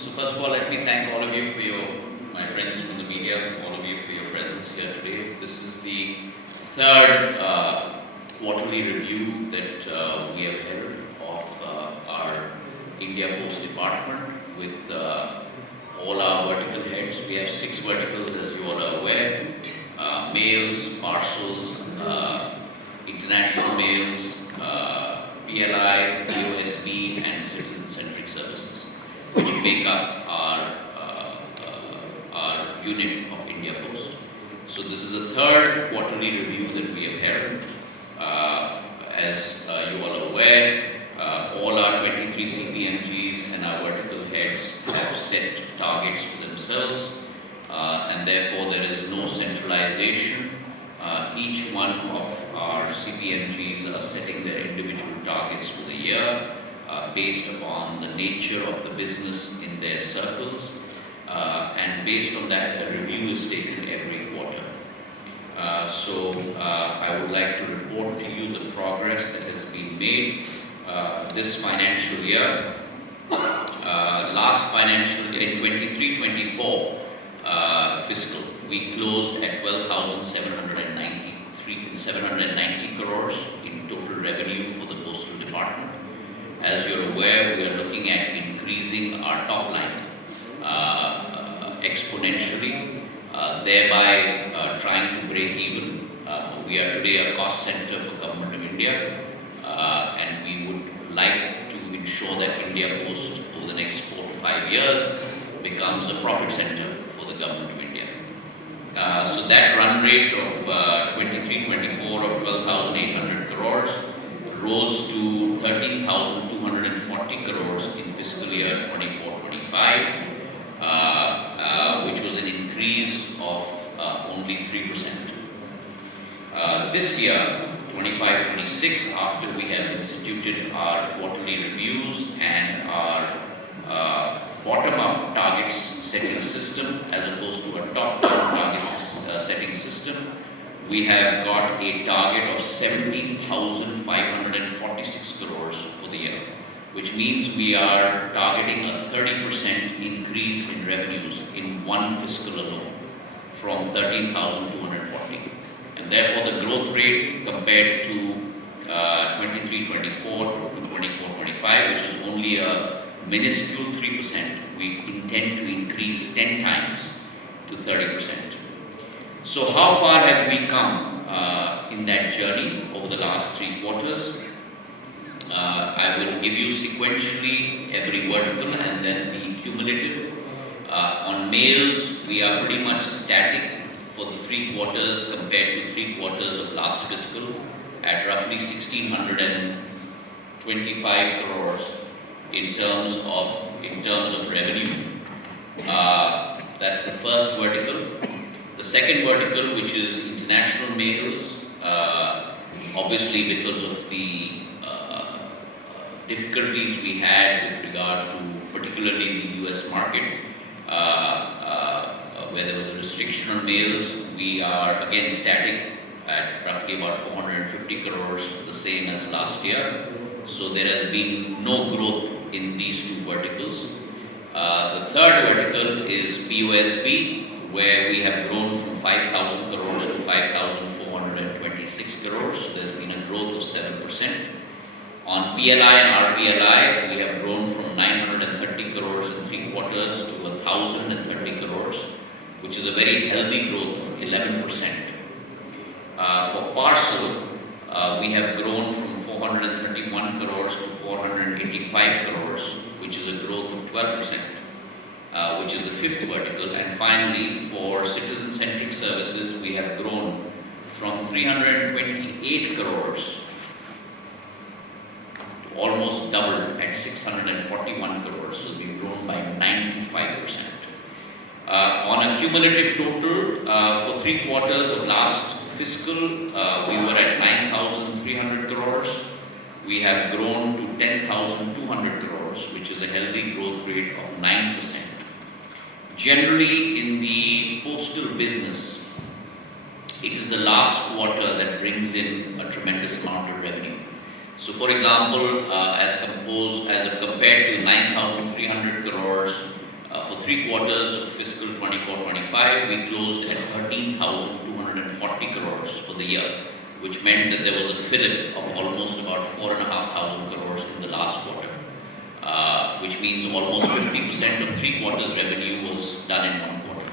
So first of all, let me thank all of you for my friends from the media, all of you for your presence here today. This is the third quarterly review that we have held of our India Post Department with all our vertical heads. We have 6 verticals, as you all are aware: mails, parcels, international mails, PLI, POSB, and citizen-centric services, which make up our unit of India Post. So this is the third quarterly review that we have held. As you all are aware, all our 23 CPMGs and our vertical heads have set targets for themselves, and therefore there is no centralization. Each one of our CPMGs are setting their individual targets for the year based upon the nature of the business in their circles, and based on that, a review is taken every quarter. So I would like to report to you the progress that has been made this financial year. Last financial year, in 23-24 fiscal, we closed at 12,790 crores in total revenue for the Postal Department. As you're aware, we are looking at increasing our top line exponentially, thereby trying to break even. We are today a cost center for Government of India, and we would like to ensure that India Post over the next 4 to 5 years becomes a profit center for the Government of India. So that run rate of 23-24 of 12,800 crores rose to 13,240 crores in fiscal year 24-25, which was an increase of only 3%. This year, 25-26, after we have instituted our quarterly reviews and our bottom-up targets setting system as opposed to a top-down targets setting system, we have got a target of 17,546 crores for the year, which means we are targeting a 30% increase in revenues in one fiscal alone from 13,240. And therefore the growth rate compared to 23-24 to 24-25, which is only a minuscule 3%, we intend to increase 10 times to 30%. So how far have we come in that journey over the last 3 quarters? I will give you sequentially every vertical and then the cumulative. On mails, we are pretty much static for the 3 quarters compared to 3 quarters of last fiscal at roughly 1,625 crores in terms of revenue. That's the first vertical. The second vertical, which is international mails, obviously because of the difficulties we had with regard to particularly the US market, where there was a restriction on mails, we are again static at roughly about 450 crores, the same as last year. So there has been no growth in these 2 verticals. The third vertical is POSB, where we have grown from 5,000 crores to 5,426 crores. So there's been a growth of 7%. On PLI and RPLI, we have grown from 930 crores in 3 quarters to 1,030 crores, which is a very healthy growth of 11%. For parcel, we have grown from 431 crores to 485 crores, which is a growth of 12%, which is the 5th vertical. And finally, for citizen-centric services, we have grown from 328 crores to almost doubled at 641 crores. So we've grown by 95%. On a cumulative total, for 3 quarters of last fiscal, we were at 9,300 crores. We have grown to 10,200 crores, which is a healthy growth rate of 9%. Generally, in the postal business, it is the last quarter that brings in a tremendous amount of revenue. So, for example, as compared to 9,300 crores for 3 quarters of fiscal 24-25, we closed at 13,240 crores for the year, which meant that there was a fillip of almost about 4,500 crores in the last quarter, which means almost 50% of 3 quarters revenue was done in 1 quarter.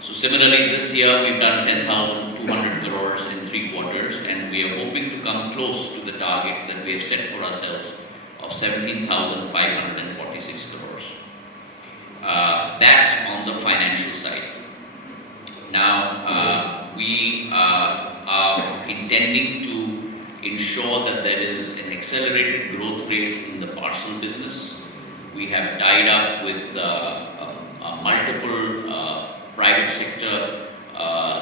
So similarly, this year we've done 10,200 crores in 3 quarters, and we are hoping to come close to the target that we have set for ourselves of 17,546 crores. That's on the financial side. Now, we are intending to ensure that there is an accelerated growth rate in the parcel business. We have tied up with multiple private sector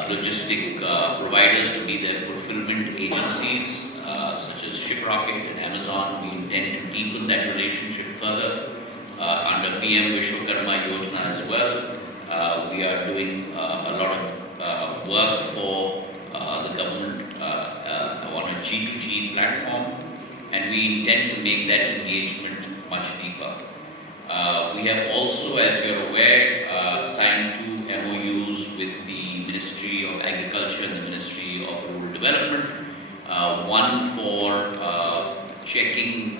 logistic providers to be their fulfillment agencies, such as Shiprocket and Amazon. We intend to deepen that relationship further under PM Vishwakarma Yojana as well. We are doing a lot of work for the government on a G2G platform, and we intend to make that engagement much deeper. We have also, as you're aware, signed 2 MOUs with the Ministry of Agriculture and the Ministry of Rural Development. One for checking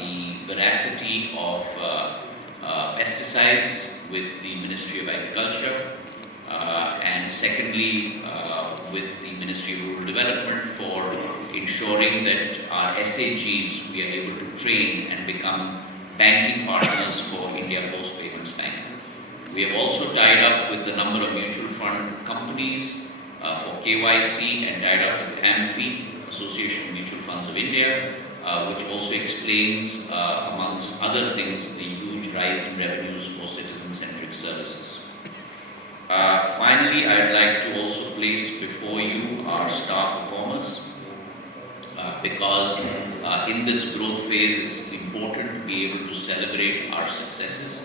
the veracity of pesticides with the Ministry of Agriculture, and secondly with the Ministry of Rural Development for ensuring that our SAGs, we are able to train and become banking partners for India Post Payments Bank. We have also tied up with a number of mutual fund companies for KYC, and tied up with AMFI, Association of Mutual Funds of India, which also explains, amongst other things, the huge rise in revenues for citizen-centric services. Finally, I would like to also place before you our star performers, because in this growth phase it's important to be able to celebrate our successes.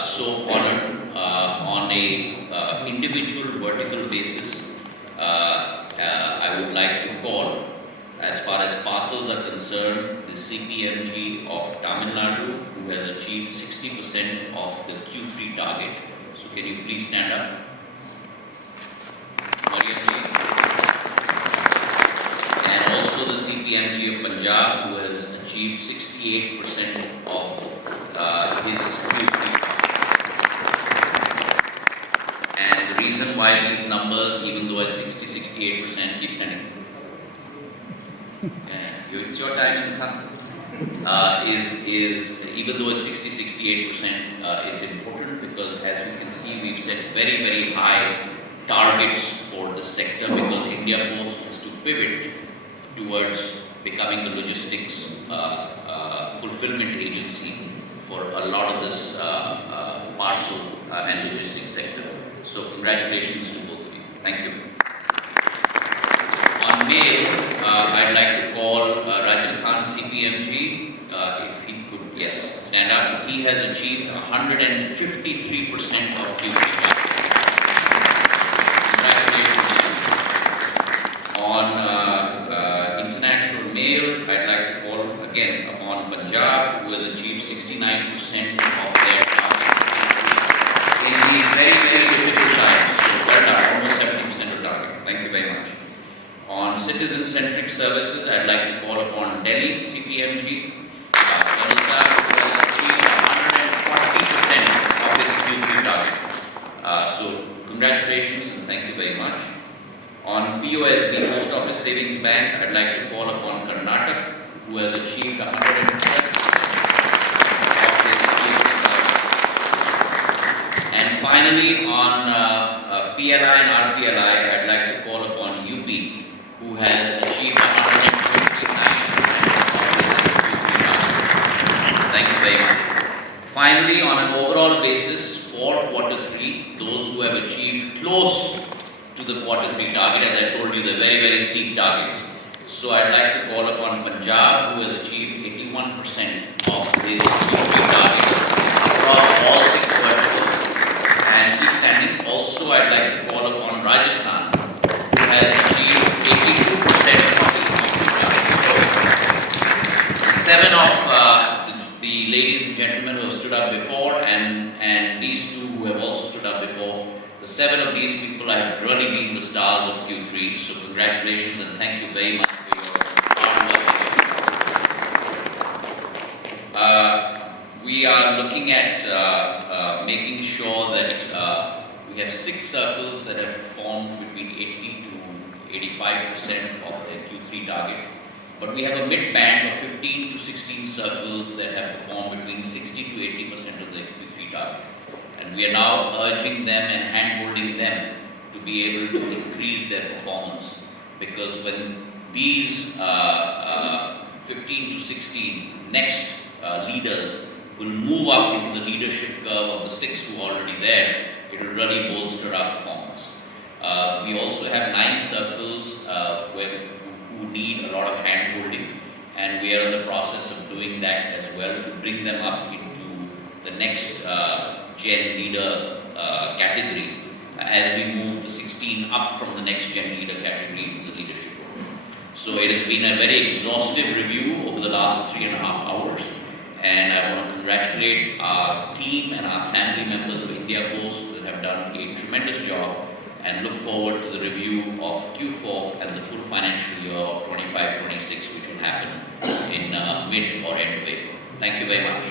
So on a individual vertical basis, I would like to call, as far as parcels are concerned, the CPMG of Tamil Nadu, who has achieved 60% of the Q3 target. So can you please stand up? Maria, please. And also the CPMG of Punjab, who has achieved 68% of his Q3. And the reason why these numbers, even though it's 60-68%, keep standing. It's your time in the sun. Is even though it's 60-68%, it's important because, as you can see, we've set very, very high targets for the sector, because India Post has to pivot towards becoming the logistics fulfillment agency for a lot of this parcel and logistics sector. So congratulations to both of you. Thank you. On mail, I'd like to call Rajasthan CPMG, if he could, yes, stand up. He has achieved 153% of Q3 target. Congratulations. On international mail, I'd like to call again upon Punjab, who has achieved 69% of their target in these very, very difficult times. So well done, almost 70% of target. Thank you very much. On citizen-centric services, I'd like to call upon Delhi CPMG, Vanessa, who has achieved 140% of his Q3 target. So congratulations and thank you very much. On POSB, Post Office Savings Bank, I'd like to call upon Karnataka, who has achieved 112% of his Q3 target. And finally, on PLI and RPLI, I'd like to call upon UP, who has achieved 129% of his Q3 target. Thank you very much. Finally, on an overall basis for Q3, those who have achieved close to the Q3 target, as I told you, they're very, very steep targets. So I'd like to call upon Punjab, who has achieved 81% of his Q3 target across all 6 verticals. And keep standing. Also, I'd like to call upon Rajasthan, who has achieved 82% of his Q3 target. So 7 of the ladies and gentlemen who have stood up before, and and these two who have also stood up before, the 7 of these people have really been the stars of Q3. So congratulations and thank you very much for your hard work. We are looking at making sure that we have 6 circles that have performed between 80 to 85% of their Q3 target. But we have a mid-band of 15 to 16 circles that have performed between 60 to 80% of their Q3 target. And we are now urging them and hand-holding them to be able to increase their performance. Because when these 15 to 16 next leaders will move up into the leadership curve of the 6 who are already there, it will really bolster our performance. We also have 9 circles who need a lot of hand-holding, and we are in the process of doing that as well to bring them up into the next Gen Leader category as we move the 16 up from the next Gen Leader category into the leadership role. So it has been a very exhaustive review over the last 3.5 hours, and I want to congratulate our team and our family members of India Post that have done a tremendous job, and look forward to the review of Q4 and the full financial year of 25-26, which will happen in mid or end of April. Thank you very much.